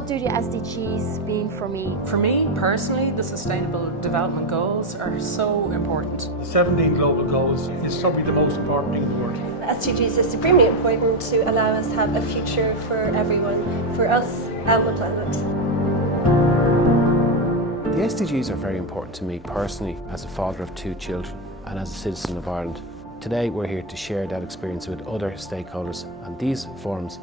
What do the SDGs mean for me? For me, personally, the Sustainable Development Goals are so important. The 17 global goals is probably the most important thing in the world. SDGs is supremely important to allow us to have a future for everyone, for us and the planet. The SDGs are very important to me personally as a father of 2 children and as a citizen of Ireland. Today we're here to share that experience with other stakeholders, and these forums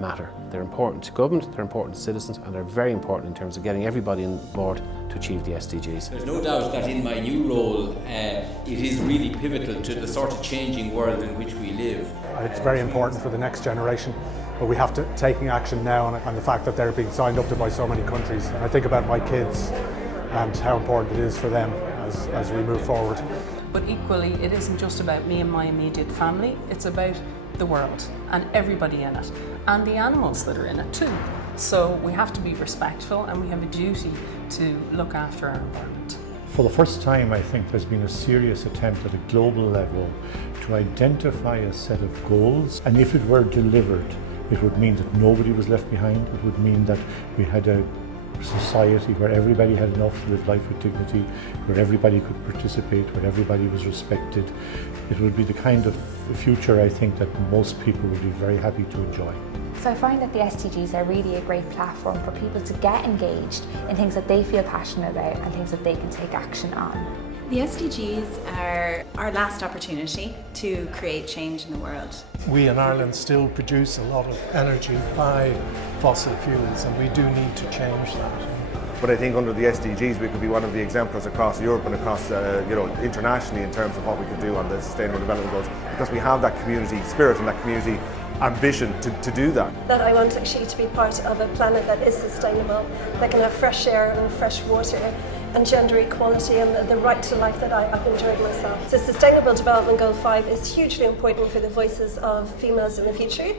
matter. They're important to government, they're important to citizens, and they're very important in terms of getting everybody on board to achieve the SDGs. There's no doubt that in my new role it is really pivotal to the sort of changing world in which we live. It's very important for the next generation, but we have to take action now on the fact that they're being signed up to by so many countries. And I think about my kids and how important it is for them as we move forward. But equally, it isn't just about me and my immediate family, it's about the world and everybody in it, and the animals that are in it too. So we have to be respectful and we have a duty to look after our environment. For the first time, I think there's been a serious attempt at a global level to identify a set of goals, and if it were delivered, it would mean that nobody was left behind. It would mean that we had a society where everybody had enough to live life with dignity, where everybody could participate, where everybody was respected. It would be the kind of future I think that most people would be very happy to enjoy. So I find that the SDGs are really a great platform for people to get engaged in things that they feel passionate about and things that they can take action on. The SDGs are our last opportunity to create change in the world. We in Ireland still produce a lot of energy by fossil fuels, and we do need to change that. But I think under the SDGs we could be one of the exemplars across Europe and across internationally in terms of what we could do on the Sustainable Development Goals, because we have that community spirit and that community ambition to do that. That I want actually to be part of a planet that is sustainable, that can have fresh air and fresh water and gender equality and the right to life that I've enjoyed myself. So Sustainable Development Goal 5 is hugely important for the voices of females in the future,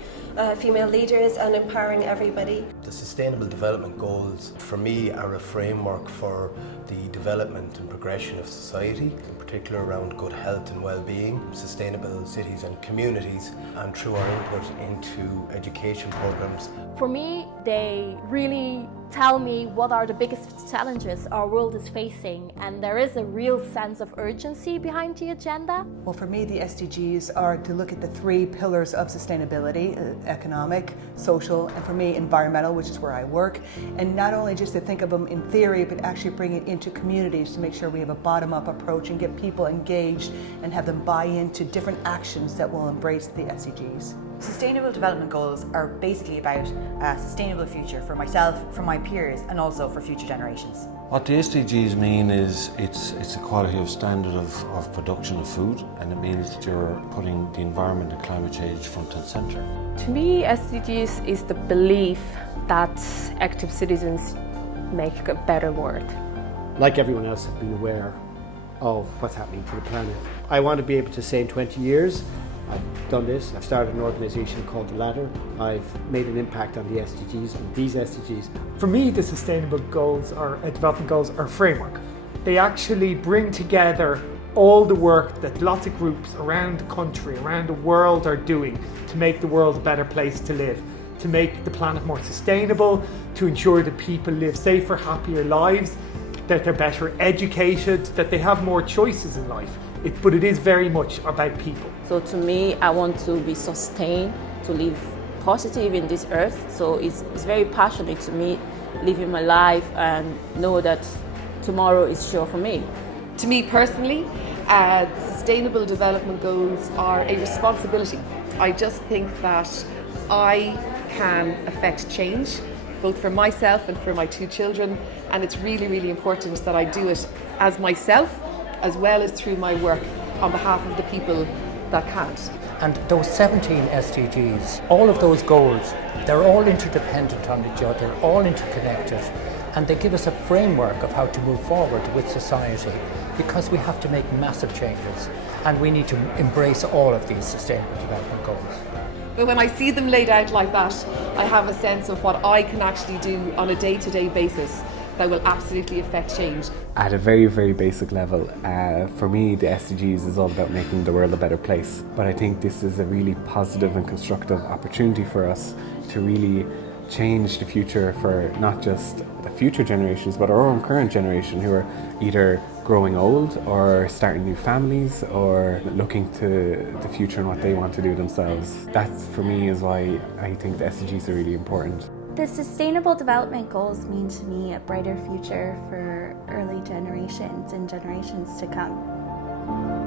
female leaders, and empowering everybody. The Sustainable Development Goals for me are a framework for the development and progression of society, in particular around good health and well-being, sustainable cities and communities, and through our input into education programs. For me, they really tell me what are the biggest challenges our world is facing, and there is a real sense of urgency behind the agenda. Well, for me, the SDGs are to look at the 3 pillars of sustainability: economic, social, and for me, environmental, which is where I work. And not only just to think of them in theory, but actually bring it into communities to make sure we have a bottom-up approach and get people engaged and have them buy into different actions that will embrace the SDGs. Sustainable Development Goals are basically about a sustainable future for myself, for my peers, and also for future generations. What the SDGs mean is it's a quality of standard of production of food, and it means that you're putting the environment and climate change front and centre. To me, SDGs is the belief that active citizens make a better world. Like everyone else, I've been aware of what's happening to the planet. I want to be able to say in 20 years, I've done this, I've started an organisation called The Ladder, I've made an impact on the SDGs and these SDGs. For me, the Sustainable Goals or Development Goals are a framework. They actually bring together all the work that lots of groups around the country, around the world are doing to make the world a better place to live, to make the planet more sustainable, to ensure that people live safer, happier lives, that they're better educated, that they have more choices in life. But it is very much about people. So to me, I want to be sustained, to live positive in this earth. So it's very passionate to me, living my life and know that tomorrow is sure for me. To me personally, the Sustainable Development Goals are a responsibility. I just think that I can affect change, both for myself and for my 2 children, and it's really, really important that I do it as myself, as well as through my work on behalf of the people that can't. And those 17 SDGs, all of those goals, they're all interdependent on each other, all interconnected, and they give us a framework of how to move forward with society, because we have to make massive changes and we need to embrace all of these Sustainable Development Goals. But when I see them laid out like that, I have a sense of what I can actually do on a day-to-day basis that will absolutely affect change. At a very, very basic level, for me the SDGs is all about making the world a better place. But I think this is a really positive and constructive opportunity for us to really change the future for not just the future generations, but our own current generation who are either growing old or starting new families or looking to the future and what they want to do themselves. That for me is why I think the SDGs are really important. The Sustainable Development Goals mean to me a brighter future for early generations and generations to come.